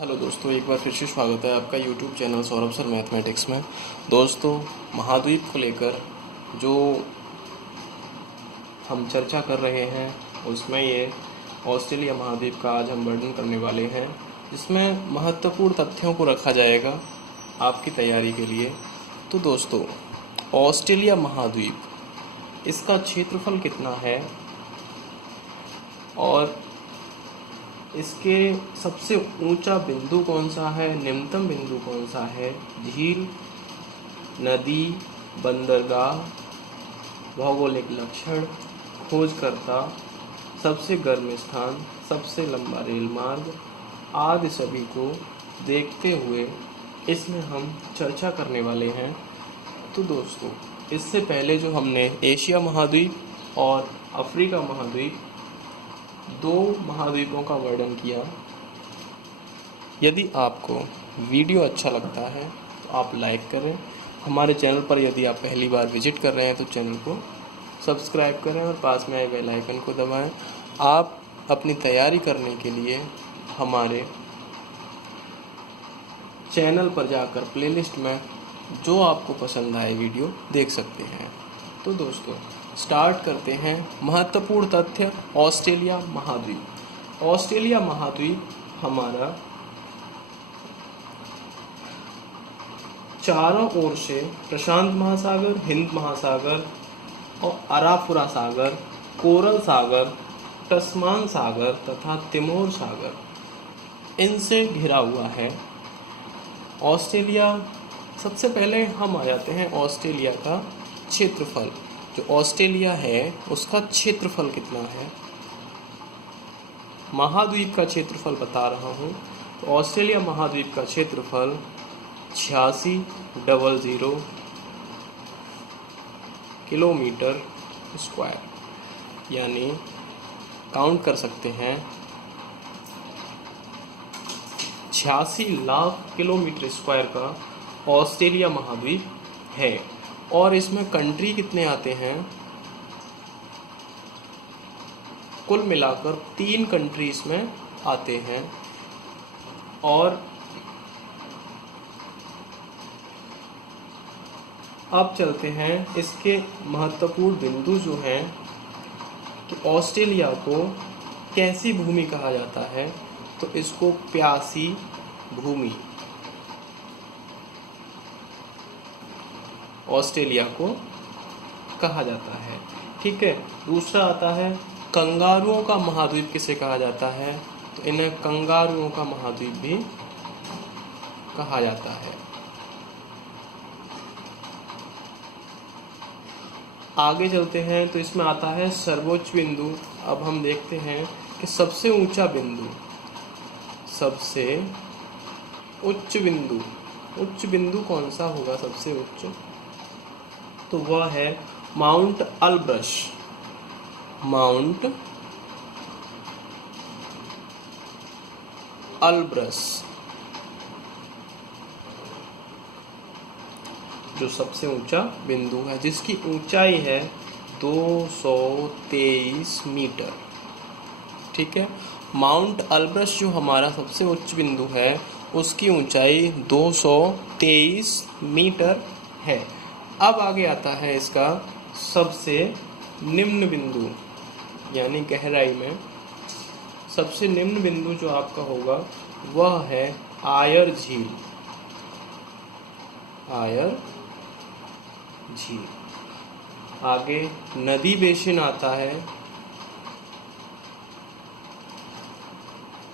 Hello दोस्तों, एक बार फिर से स्वागत है आपका YouTube channel Saurabh sir mathematics में। दोस्तों, महाद्वीप को लेकर जो हम चर्चा कर रहे हैं उसमें ये ऑस्ट्रेलिया महाद्वीप का आज हम वर्णन करने वाले हैं, जिसमें महत्वपूर्ण तथ्यों को रखा जाएगा आपकी तैयारी के लिए। तो दोस्तों, ऑस्ट्रेलिया महाद्वीप, इसका क्षेत्रफल कितना है और इसके सबसे ऊंचा बिंदु कौन सा है, निम्नतम बिंदु कौन सा है, झील, नदी, बंदरगाह, भौगोलिक लक्षण, खोजकर्ता, सबसे गर्म स्थान, सबसे लंबा रेल मार्ग आदि सभी को देखते हुए इसमें हम चर्चा करने वाले हैं। तो दोस्तों, इससे पहले जो हमने एशिया महाद्वीप और अफ्रीका महाद्वीप, दो महाद्वीपों का वर्णन किया। यदि आपको वीडियो अच्छा लगता है तो आप लाइक करें। हमारे चैनल पर यदि आप पहली बार विजिट कर रहे हैं तो चैनल को सब्सक्राइब करें और पास में आए बेल आइकन को दबाएं। आप अपनी तैयारी करने के लिए हमारे चैनल पर जाकर प्लेलिस्ट में जो आपको पसंद आए वीडियो देख सकते हैं। तो दोस्तों, स्टार्ट करते हैं। महत्वपूर्ण तथ्य, ऑस्ट्रेलिया महाद्वीप। ऑस्ट्रेलिया महाद्वीप हमारा चारों ओर से प्रशांत महासागर, हिंद महासागर और अराफुरा सागर, कोरल सागर, तस्मान सागर तथा तिमोर सागर, इनसे घिरा हुआ है। ऑस्ट्रेलिया, सबसे पहले हम आ जाते हैं ऑस्ट्रेलिया का क्षेत्रफल। जो ऑस्ट्रेलिया है उसका क्षेत्रफल कितना है, महाद्वीप का क्षेत्रफल बता रहा हूँ। तो ऑस्ट्रेलिया महाद्वीप का क्षेत्रफल 8600 किलोमीटर स्क्वायर, यानी काउंट कर सकते हैं 86 लाख किलोमीटर स्क्वायर का ऑस्ट्रेलिया महाद्वीप है। और इसमें कंट्री कितने आते हैं, कुल मिलाकर 3 कंट्रीज में आते हैं। और अब चलते हैं इसके महत्वपूर्ण बिंदु जो हैं कि ऑस्ट्रेलिया को कैसी भूमि कहा जाता है। तो इसको प्यासी भूमि ऑस्ट्रेलिया को कहा जाता है। ठीक है। दूसरा आता है कंगारुओं का महाद्वीप किसे कहा जाता है। तो इन्हें कंगारुओं का महाद्वीप भी कहा जाता है। आगे चलते हैं तो इसमें आता है सर्वोच्च बिंदु। अब हम देखते हैं कि सबसे ऊंचा बिंदु, सबसे उच्च बिंदु कौन सा होगा सबसे उच्च, तो वह है माउंट अल्ब्रश। माउंट अल्ब्रश जो सबसे ऊंचा बिंदु है, जिसकी ऊंचाई है 223 मीटर। ठीक है। माउंट अल्ब्रश जो हमारा सबसे उच्च बिंदु है उसकी ऊंचाई 223 मीटर है। अब आगे आता है इसका सबसे निम्न बिंदु, यानी गहराई में सबसे निम्न बिंदु जो आपका होगा वह है आयर झील। आयर झील। आगे नदी बेसिन आता है,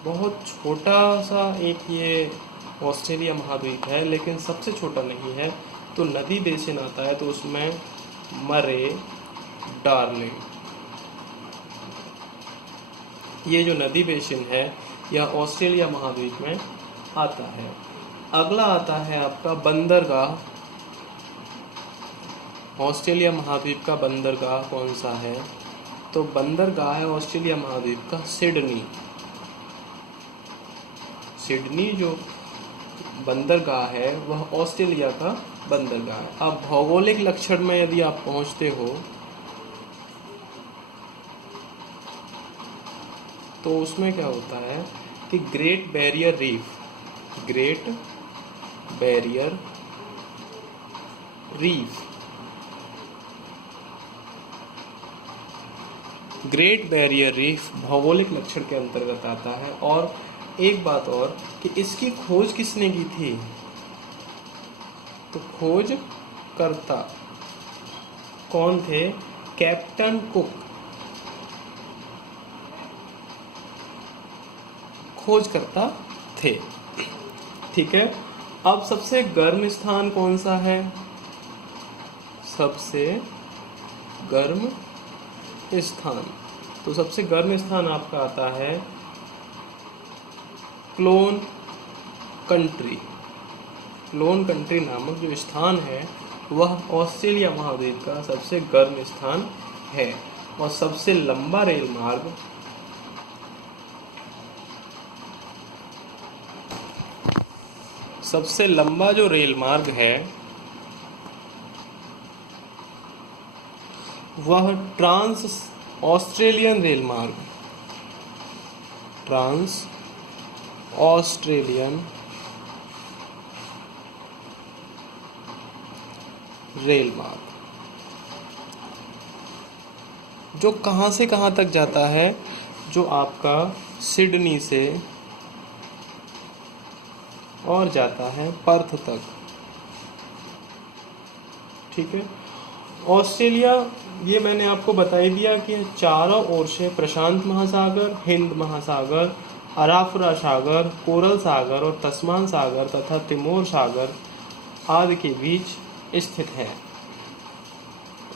बहुत छोटा सा एक ये ऑस्ट्रेलिया महाद्वीप है, लेकिन सबसे छोटा नहीं है। तो नदी बेसिन आता है, तो उसमें मरे, डार्लिंग, ये जो नदी बेसिन है यह ऑस्ट्रेलिया महाद्वीप में आता है। अगला आता है आपका बंदरगाह। ऑस्ट्रेलिया महाद्वीप का बंदरगाह कौन सा है, तो बंदरगाह है ऑस्ट्रेलिया महाद्वीप का सिडनी। सिडनी जो बंदरगाह है वह ऑस्ट्रेलिया का बंदरगाह है। अब भौगोलिक लक्षण में यदि आप पहुंचते हो तो उसमें क्या होता है कि great barrier reef, great barrier reef. Great barrier reef भौगोलिक लक्षण के अंतर्गत आता है। और एक बात और कि इसकी खोज किसने की थी, तो खोज करता कौन थे, कैप्टन कुक खोज करता थे। ठीक है, अब सबसे गर्म स्थान कौन सा है, सबसे गर्म स्थान, तो सबसे गर्म स्थान आपका आता है क्लोन कंट्री। क्लोन कंट्री नामक जो स्थान है वह ऑस्ट्रेलिया महाद्वीप का सबसे गर्म स्थान है। और सबसे लंबा रेल मार्ग सबसे लंबा जो रेल मार्ग है वह ट्रांस ऑस्ट्रेलियन रेल मार्ग, ट्रांस ऑस्ट्रेलियन रेल मार्ग, जो कहाँ से कहाँ तक जाता है, जो आपका सिडनी से और जाता है पर्थ तक। ठीक है, ऑस्ट्रेलिया ये मैंने आपको बता ही दिया कि चारों ओर से प्रशांत महासागर, हिंद महासागर, अराफुरा सागर, कोरल सागर और तस्मान सागर तथा तिमोर सागर आदि के बीच स्थित है।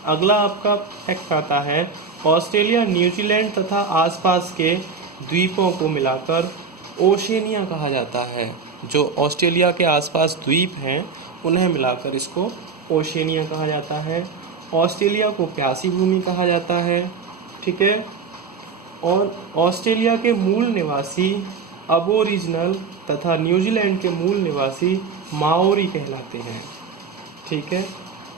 अगला आपका फैक्ट आता है, ऑस्ट्रेलिया न्यूजीलैंड तथा आसपास के द्वीपों को मिलाकर ओशेनिया कहा जाता है। जो ऑस्ट्रेलिया के आसपास द्वीप हैं उन्हें मिलाकर इसको ओशेनिया कहा जाता है। ऑस्ट्रेलिया को प्यासी भूमि कहा जाता है। ठीक है, और ऑस्ट्रेलिया के मूल निवासी अबोरिजिनल तथा न्यूजीलैंड के मूल निवासी माओरी कहलाते हैं। ठीक है,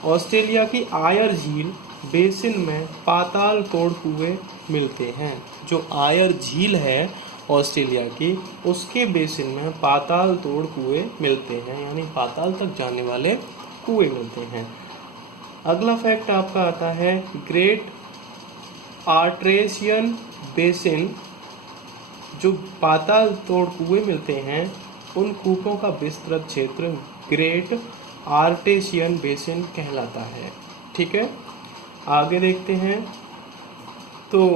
ऑस्ट्रेलिया की आयर झील बेसिन में पाताल तोड़ कुएं मिलते हैं। जो आयर झील है ऑस्ट्रेलिया की, उसके बेसिन में पाताल तोड़ कुएं मिलते हैं, यानी पाताल तक जाने वाले कुएं मिलते हैं। अगला फैक्ट आपका आता है, ग्रेट आर्टेशियन बेसिन, जो पाताल तोड़ कुएं मिलते हैं उन कूपों का विस्तृत क्षेत्र ग्रेट आर्टेशियन बेसिन कहलाता है। ठीक है, आगे देखते हैं। तो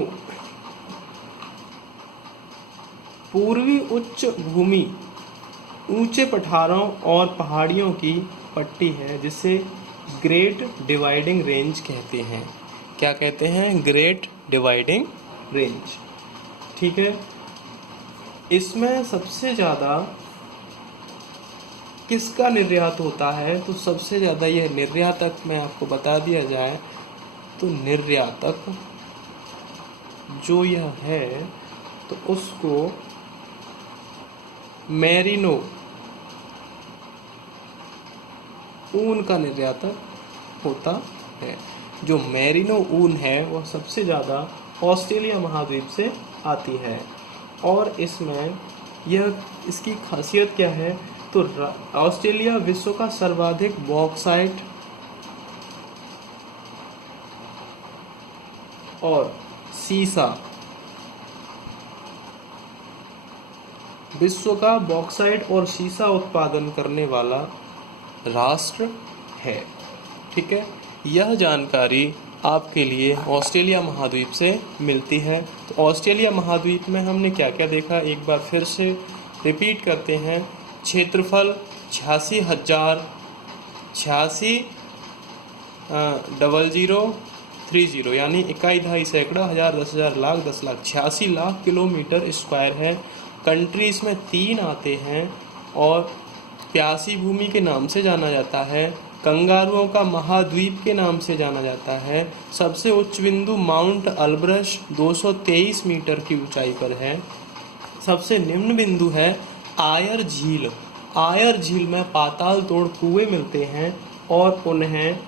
पूर्वी उच्च भूमि ऊंचे पठारों और पहाड़ियों की पट्टी है जिसे ग्रेट डिवाइडिंग रेंज कहते हैं। क्या कहते हैं? Great dividing range. ठीक है, इसमें सबसे ज़्यादा किसका निर्यात होता है? तो सबसे ज़्यादा यह निर्यातक में आपको बता दिया जाए तो निर्यातक जो यह है तो उसको मेरिनो ऊन का निर्यातक होता है। जो मेरिनो ऊन है वह सबसे ज़्यादा ऑस्ट्रेलिया महाद्वीप से आती है। और इसमें यह इसकी खासियत क्या है? तो ऑस्ट्रेलिया विश्व का सर्वाधिक बॉक्साइट और सीसा, विश्व का बॉक्साइट और सीसा उत्पादन करने वाला राष्ट्र है। ठीक है, यह जानकारी आपके लिए ऑस्ट्रेलिया महाद्वीप से मिलती है। तो ऑस्ट्रेलिया महाद्वीप में हमने क्या क्या देखा, एक बार फिर से रिपीट करते हैं। क्षेत्रफल 86,000 यानी इकाई दहाई सैकड़ा हजार 10,000 लाख 10 लाख 86 लाख किलोमीटर स्क्वायर है। कंट्रीज में 3 आते हैं और प्यासी भूमि के नाम से जाना जाता है, कंगारुओं का महाद्वीप के नाम से जाना जाता है। सबसे उच्च बिंदु माउंट अल्ब्रश 223 मीटर की ऊंचाई पर है। सबसे निम्न बिंदु है आयर झील। आयर झील में पाताल तोड़ कुएं मिलते हैं और उन्हें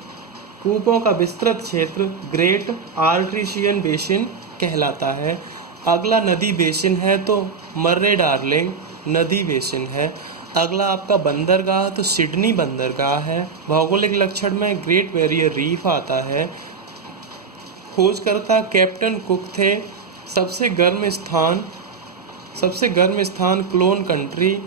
कूपों का विस्तृत क्षेत्र ग्रेट आर्टेशियन बेसिन कहलाता है। अगला नदी बेसिन है तो मर्रे डार्लिंग नदी बेसिन है। अगला आपका बंदरगाह, तो सिडनी बंदरगाह है। भौगोलिक लक्षण में ग्रेट बैरियर रीफ आता है। खोजकर्ता कैप्टन कुक थे। सबसे गर्म स्थान क्लोन कंट्री।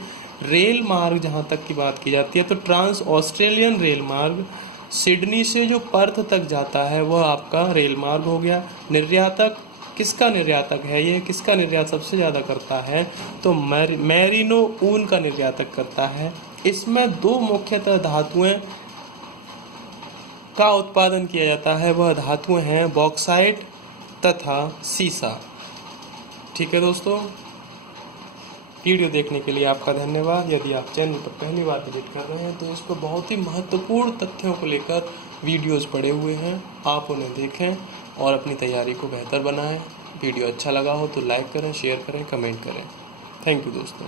रेल मार्ग जहाँ तक की बात की जाती है तो ट्रांस ऑस्ट्रेलियन रेल मार्ग, सिडनी से जो पर्थ तक जाता है वह आपका रेल मार्ग हो गया। निर्यातक, किसका निर्यातक है ये, किसका निर्यात सबसे ज़्यादा करता है, तो मैरिनो ऊन का निर्यातक करता है। इसमें दो मुख्यतः धातुएं का उत्पादन किया जाता है, वह धातुएं हैं बॉक्साइट तथा सीसा। ठीक है दोस्तों, वीडियो देखने के लिए आपका धन्यवाद। यदि आप चैनल पर पहली बार विजिट कर रहे हैं तो इस पर बहुत ही महत्वपूर्ण तथ्यों को लेकर वीडियोस पड़े हुए हैं, आप उन्हें देखें और अपनी तैयारी को बेहतर बनाएं। वीडियो अच्छा लगा हो तो लाइक करें, शेयर करें, कमेंट करें। थैंक यू दोस्तों।